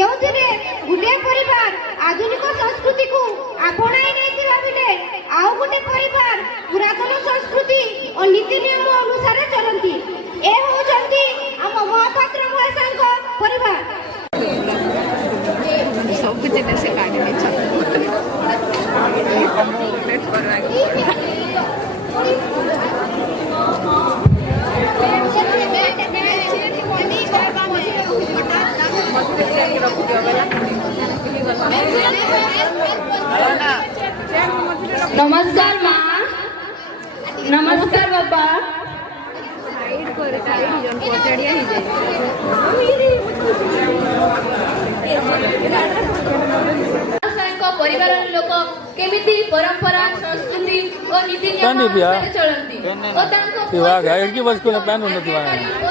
ଯେଉଁଥିରେ ଗୋଟିଏ ପରିବାର ଆଧୁନିକ ସଂସ୍କୃତିକୁ ଆପଣାଇ ନେଇଥିବା ବେଳେ ଆଉ ଗୋଟିଏ ପରିବାର ପୁରାତନ ସଂସ୍କୃତି ଓ ନୀତି ନିୟମ ଅନୁସାରେ ଚଳନ୍ତି। ଏ ହେଉଛନ୍ତି ଆମ ମହାପାତ୍ର ମହାଶୟଙ୍କ ପରିବାର। ସବୁ ଜିନିଷ କାଢି नमस्कार माँ, नमस्कार बाबा। परिवार लोक केमिति परंपरा संस्कृति और नीति नियम अनुसार चलती ओ तांको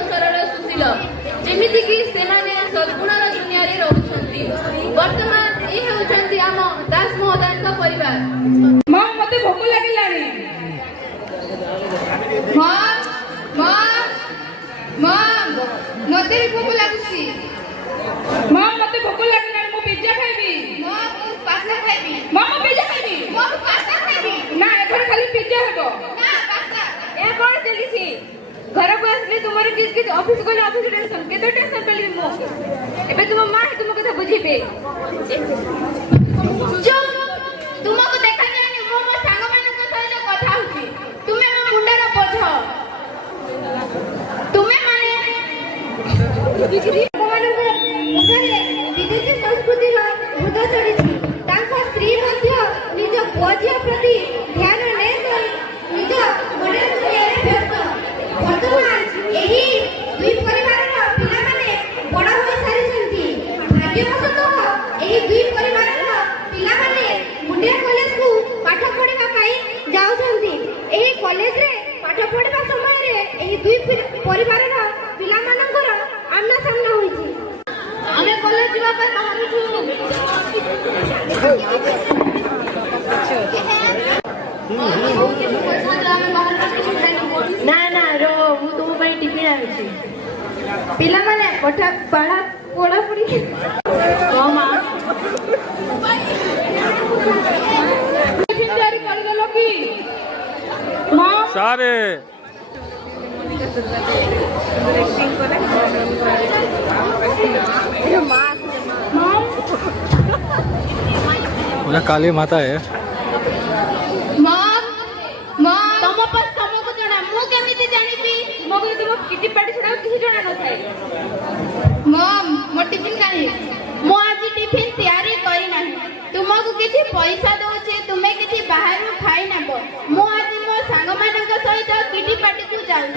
सरल सुशील जेमिति कि सेमाने सद्गुणर दुनिया रे रहउछंती। वर्तमान ए हेउछंती आम दास महोदयଙ୍କ परिवार। मां मते भोक लागिलानी। मां मां मां मते भोक लागुसी। मां मते भोक लागिलानी, मो पिज्जा खाइबी। मां मो पास्ता खाइबी। मां मो पिज्जा खाइबी। मो पास्ता खाइबी। ना एखन खाली पिज्जा हेबो। ना पास्ता। ए कोन चलीसी घर को आसले तुमर किस किस ऑफिस गले ऑफिस टेंशन केतो टेंशन पली मो एबे तुम मां तुम कथा बुझीबे। चुप तुमको देखा जानी मो मो सांग मानक सहित कथा होची। तुमे मो मुंडार बोझ। तुमे माने भगवानक मुखरे विदेशी संस्कृति रो भूत चढ़िछि। तांको स्त्री मध्य निज पुओझिया प्रति ध्यान नै करी निज गोडे दुनियारे व्यस्त। वर्तमान एही दुई परिवारर पिलामाने बड़ होई सारिछन्ति। भाग्यवशतः एही दुई परिवारर पिलामाने मुंडिया कॉलेज को पाठ पढ़िबा पई जाउछन्ति। एही कॉलेज रे पाठ पढ़िबा समय रे एही दुई परिवारर पिलामानकर आमना सामना होईछि। आमे कॉलेज जिबा पई बाहरछु। ना ना रो मु तुम पई टिफिन आछि। पिला माने पठा पढ़ा पढ़ा पड़ी ओ मां टिफिन तैयारी कर लो की मां सारे मां काली माता है। पैसा दौचे तुम्हें किसी बाहर खाई नब मु आज मो सांग मानक सहित किटी पार्टी को जाऊँ।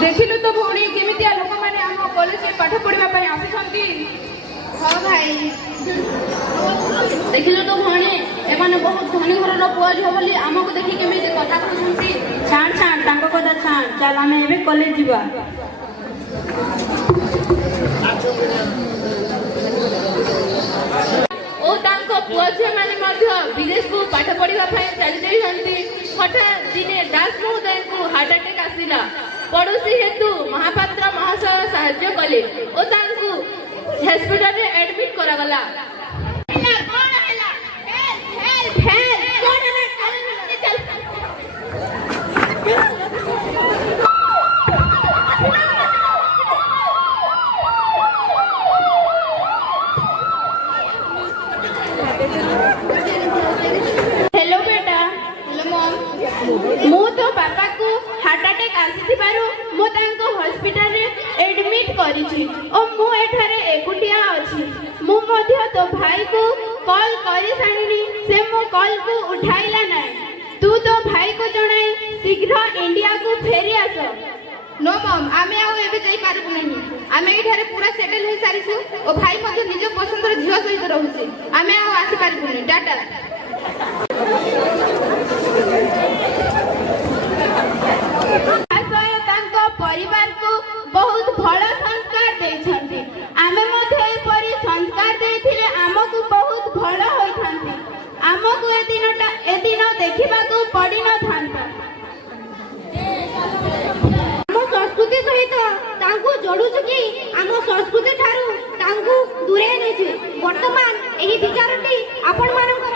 देखिलु तो भौणी केमितिया लोक माने हम कॉलेज में पाठ पढ़िबा पई आसुछंती। हां भाई देखिलु तो भौणी एमाने बहुत धनी घरर पुआ झ बोली हमको देखि केमिति कथा कहउछंती। छाण छाण तांको कथा छाण चल हमें एबे कॉलेज जीवा। ओ तांको पुआ झ माने मध्य विदेश को पाठ पढ़िबा पई चली जाइछंती। हठात दिने दास महोदय को हार्ट अटैक आसिला। पड़ोसी हेतु महापात्र महाशय साहाय्य कले और तांकु हॉस्पिटल रे एडमिट करा गला। कोन हैला हेल्प हेल्प कोन है चल हेलो बेटा। Hello mom. मु तो पापा को हार्ट अटैक आसीथिबारु मो तांको हॉस्पिटल रे एडमिट करिछि ओ मु एठारे एकुटिया अछि। मु मध्य तो भाई को कॉल करि सानिनी से मो कॉल को उठाइला नै। तू तो भाई को जणाई शीघ्र इंडिया को फेरी आस। नो मॉम आमे आउ एबे जाई पारबु नहीं। आमे एठारे पूरा सेटल होई सारिछु ओ भाई मध्य निज पसंदर झियो सहित रहउछि। आमे आउ आसी पारबु नहीं। टाटा। ଲଢୁଛୁ କି ଆମ ସଂସ୍କୃତି ଠାରୁ ତାଙ୍କୁ ଦୂରେଇ ନେଇଛୁ। ବର୍ତ୍ତମାନ ଏହି ବିଚାରଟି ଆପଣମାନଙ୍କର